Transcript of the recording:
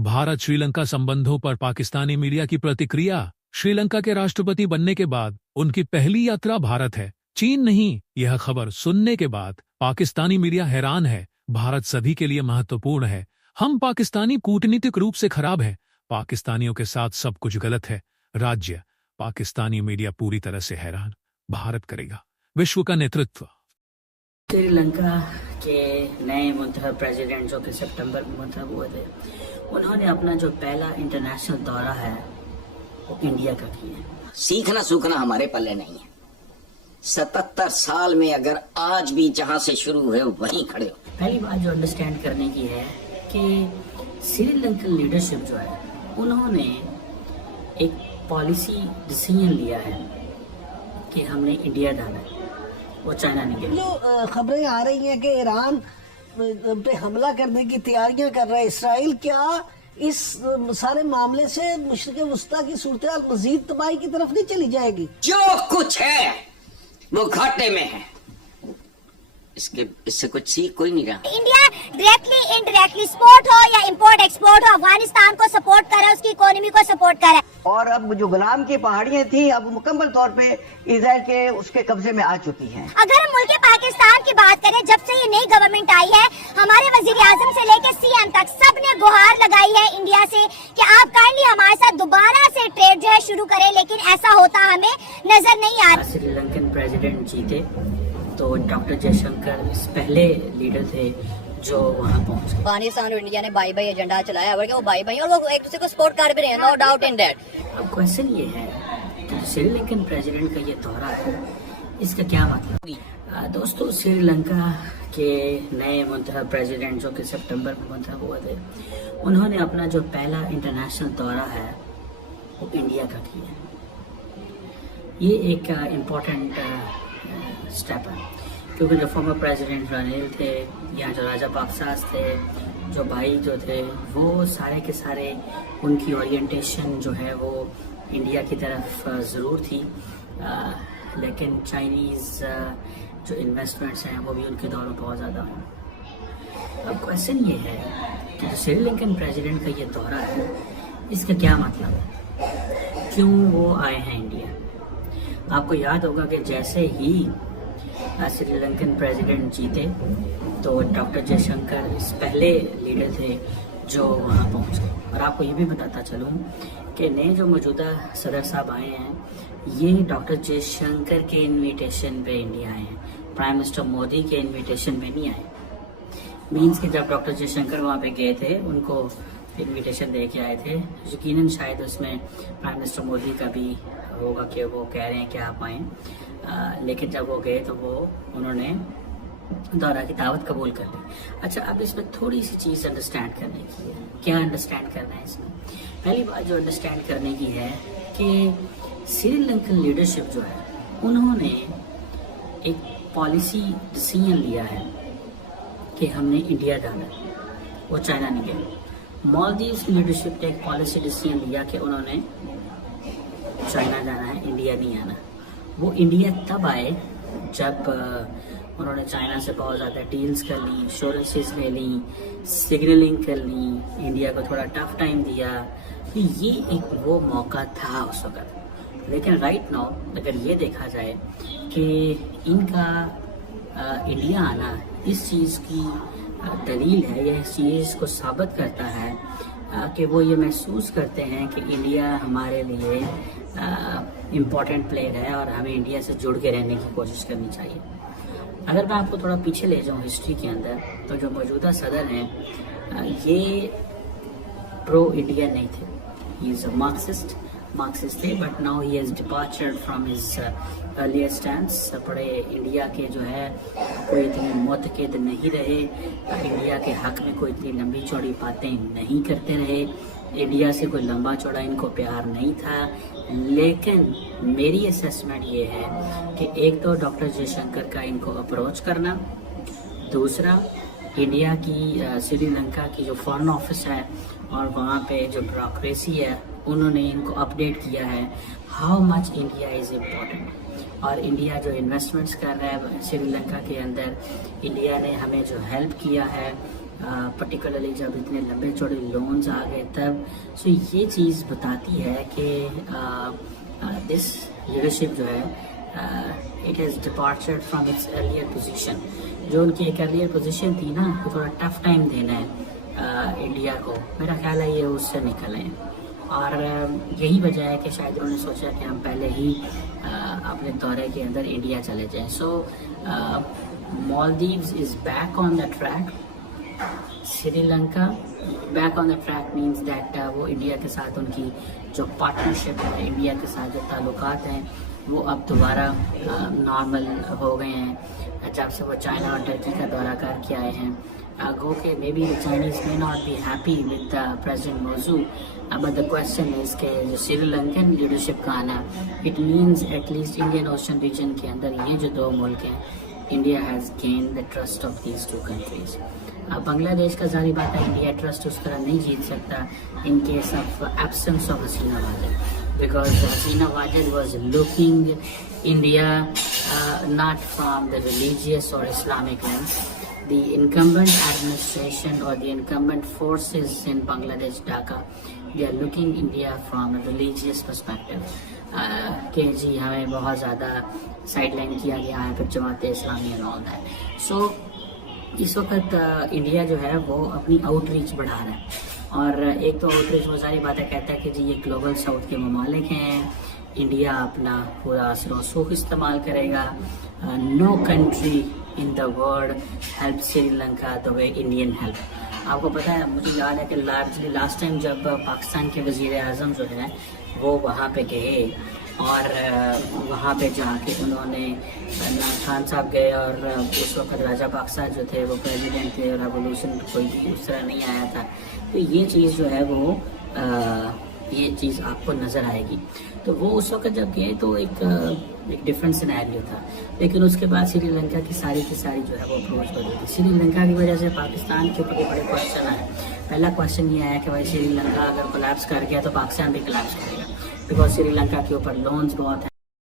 भारत श्रीलंका संबंधों पर पाकिस्तानी मीडिया की प्रतिक्रिया। श्रीलंका के राष्ट्रपति बनने के बाद उनकी पहली यात्रा भारत है, चीन नहीं। यह खबर सुनने के बाद पाकिस्तानी मीडिया हैरान है। भारत सभी के लिए महत्वपूर्ण है। हम पाकिस्तानी कूटनीतिक रूप से खराब है। पाकिस्तानियों के साथ सब कुछ गलत है। राज्य पाकिस्तानी मीडिया पूरी तरह से हैरान। भारत करेगा विश्व का नेतृत्व। श्रीलंका के नए मुंतखब प्रेसिडेंट जो कि सितंबर में मुंतखब हुए थे, उन्होंने अपना जो पहला इंटरनेशनल दौरा है वो इंडिया का किया। सीखना सूखना हमारे पल्ले नहीं है। 77 साल में अगर आज भी जहां से शुरू हुए वहीं खड़े हो। पहली बात जो अंडरस्टैंड करने की है कि श्रीलंकन लीडरशिप जो है उन्होंने एक पॉलिसी डिसीजन लिया है कि हमने इंडिया जाना है, वो चाइना नहीं गया। जो खबरें आ रही हैं कि ईरान पे हमला करने की तैयारियां कर रहा है इसराइल, क्या इस सारे मामले से मुशरिक वस्ता की सूरत मजीद तबाही की तरफ नहीं चली जाएगी? जो कुछ है वो घाटे में है। इससे कुछ सीख कोई नहीं रहा। इंडिया डायरेक्टली इनडायरेक्टली सपोर्ट हो या इंपोर्ट एक्सपोर्ट हो, अफगानिस्तान को सपोर्ट करे, उसकी इकोनॉमी को सपोर्ट करे। और अब जो गुलाम की पहाड़ियां थी अब मुकम्मल तौर पे इजराइल के उसके कब्जे में आ चुकी हैं। अगर हम मुल्क पाकिस्तान की बात करें, जब से ये नई गवर्नमेंट आई है, हमारे वजीर आजम से लेकर सीएम तक सब ने गुहार लगाई है इंडिया से कि आप काइंडली हमारे साथ दोबारा से ट्रेड जो है शुरू करें, लेकिन ऐसा होता हमें नजर नहीं आ रहा। श्रीलंकन प्रेसिडेंट जीते तो डॉक्टर जयशंकर इस पहले लीडर थे जो वहाँ पहुँचे। अफगानिस्तान और इंडिया ने बाई बाई एजेंडा चलाया है, वो बाई बाई और वो एक दूसरे को सपोर्ट कर भी रहे हैं, नो डाउट इन दैट। अब क्वेश्चन ये है कि श्रीलंकन प्रेसिडेंट का ये दौरा है, इसका क्या मतलब? दोस्तों, श्रीलंका के नए मुंतखब प्रेसिडेंट जो कि सितंबर में मुंतखब हुए थे, उन्होंने अपना जो पहला इंटरनेशनल दौरा है वो इंडिया का किया। ये एक इम्पोर्टेंट स्टेप है क्योंकि जो फॉर्मर प्रेसिडेंट रनील थे या जो राजा पाकसास थे, जो भाई जो थे, वो सारे के सारे उनकी ओरिएंटेशन जो है वो इंडिया की तरफ ज़रूर थी, लेकिन चाइनीज़ जो इन्वेस्टमेंट्स हैं वो भी उनके दौरों बहुत ज़्यादा हैं। अब क्वेश्चन ये है कि जो श्रीलंकन प्रेसिडेंट का ये दौरा है, इसका क्या मतलब है, क्यों वो आए हैं इंडिया? आपको याद होगा कि जैसे ही श्रीलंकन प्रेसिडेंट जीते तो डॉक्टर जयशंकर इस पहले लीडर थे जो वहाँ पहुँच गए। और आपको ये भी बताता चलूँ कि नए जो मौजूदा सदर साहब आए हैं, ये डॉक्टर जयशंकर के इनविटेशन पे इंडिया आए हैं, प्राइम मिनिस्टर मोदी के इनविटेशन पे नहीं आए। मीन्स कि जब डॉक्टर जयशंकर वहाँ पे गए थे, उनको इनविटेशन दे के आए थे। यकीनन शायद उसमें प्राइम मिनिस्टर मोदी का भी होगा कि वो कह रहे हैं कि आप आएँ, लेकिन जब वो गए तो उन्होंने दौरा की दावत कबूल कर ली। अच्छा, अब इसमें थोड़ी सी चीज़ अंडरस्टैंड करने की है। क्या अंडरस्टैंड करना है इसमें? पहली बात जो अंडरस्टैंड करने की है कि श्रीलंकन लीडरशिप जो है उन्होंने एक पॉलिसी डिसीजन लिया है कि हमने इंडिया जाना है, वो चाइना नहीं गया। मालदीव्स की लीडरशिप ने एक पॉलिसी डिसीजन लिया कि उन्होंने चाइना जाना है, इंडिया नहीं आना। वो इंडिया तब आए जब उन्होंने चाइना से बहुत ज़्यादा डील्स कर ली, इंश्योरेंसेस ले ली, सिग्नलिंग कर ली, इंडिया को थोड़ा टफ टाइम दिया। तो ये एक वो मौका था उस वक्त। लेकिन राइट नाउ अगर ये देखा जाए कि इनका इंडिया आना इस चीज़ की दलील है, यह इस चीज़ को साबित करता है कि वो ये महसूस करते हैं कि इंडिया हमारे लिए इम्पॉर्टेंट प्लेयर है और हमें इंडिया से जुड़ के रहने की कोशिश करनी चाहिए। अगर मैं आपको थोड़ा पीछे ले जाऊँ हिस्ट्री के अंदर, तो जो मौजूदा सदर हैं ये प्रो इंडिया नहीं थे। ही इज़ अ मार्क्सिस्ट थे, but now he has departured from his earlier stands. बड़े इंडिया के जो है कोई इतने मुतक़िद नहीं रहे, इंडिया के हक़ में कोई इतनी लंबी चौड़ी बातें नहीं करते रहे, इंडिया से कोई लंबा चौड़ा इनको प्यार नहीं था। लेकिन मेरी असेसमेंट ये है कि एक तो डॉक्टर जयशंकर का इनको अप्रोच करना, दूसरा इंडिया की श्रीलंका की जो फॉरेन ऑफिस है और वहाँ पे जो ब्यूरोक्रेसी है, उन्होंने इनको अपडेट किया है how much India is important. और इंडिया जो इन्वेस्टमेंट्स कर रहा है श्रीलंका के अंदर, इंडिया ने हमें जो हेल्प किया है पर्टिकुलरली जब इतने लंबे चौड़े लोन्स आ गए तब। सो ये चीज़ बताती है कि दिस लीडरशिप जो है it has departured from its earlier position. जो उनकी एक अर्लियर पोजीशन थी ना, वो थोड़ा टफ टाइम देना है इंडिया को, मेरा ख्याल है ये उससे निकल आए। और यही वजह है कि शायद उन्होंने सोचा कि हम पहले ही अपने दौरे के अंदर इंडिया चले जाएं। So Maldives is back on the track. Sri Lanka back on the track means that वो इंडिया के साथ उनकी जो पार्टनरशिप है, इंडिया के साथ जो ताल्लुकात हैं, वो अब दोबारा नॉर्मल हो गए हैं जब से वो चाइना और टर्की का दौरा करके आए हैं। Go के maybe the Chinese may not be happy with President Mozu, but the question is कि जो श्रीलंकन लीडरशिप का आना, it means at least Indian Ocean region के अंदर ये जो दो मुल्क हैं, India has gained the trust of these two countries. Bangladesh का जारी बात है, इंडिया ट्रस्ट उस तरह नहीं जीत सकता in case of absence of Hasina Wajid, because Hasina Wajid was looking India not from the religious or Islamic lens. The incumbent administration or the incumbent forces in Bangladesh, Dhaka, they are looking India from a religious perspective. कि जी हमें बहुत ज़्यादा sideline किया गया है, फिर Jamaat Islami and all that. सो इस वक्त इंडिया जो है वो अपनी आउटरीच बढ़ा रहा है, और एक तो आउटरीच वो सारी बातें कहता है कि जी ये ग्लोबल साउथ के ममालिक हैं, इंडिया अपना पूरा असर वसूख इस्तेमाल करेगा। No country in the world help Sri Lanka the way Indian help. आपको पता है, मुझे याद है कि लास्ट टाइम जब पाकिस्तान के वज़ीर आज़म जो है वो वहाँ पे गए, और वहाँ पे जाके उन्होंने इमरान खान साहब गए, और उस वक्त राजा पाकसा जो थे वो प्रेसिडेंट थे, और रेवोल्यूशन कोई उस तरह नहीं आया था। तो ये चीज़ जो है वो ये चीज़ आपको नज़र आएगी। तो वो उस वक्त जब गए तो एक डिफरेंट सिनेरियो था, लेकिन उसके बाद श्रीलंका की सारी जो है वो अप्रोच बदली थी। श्रीलंका की वजह से पाकिस्तान के ऊपर बड़े क्वेश्चन आए। पहला क्वेश्चन ये आया कि भाई श्रीलंका अगर कोलैप्स कर गया तो पाकिस्तान भी कोलैप्स करेगा, बिकॉज श्रीलंका के ऊपर लोन्स बहुत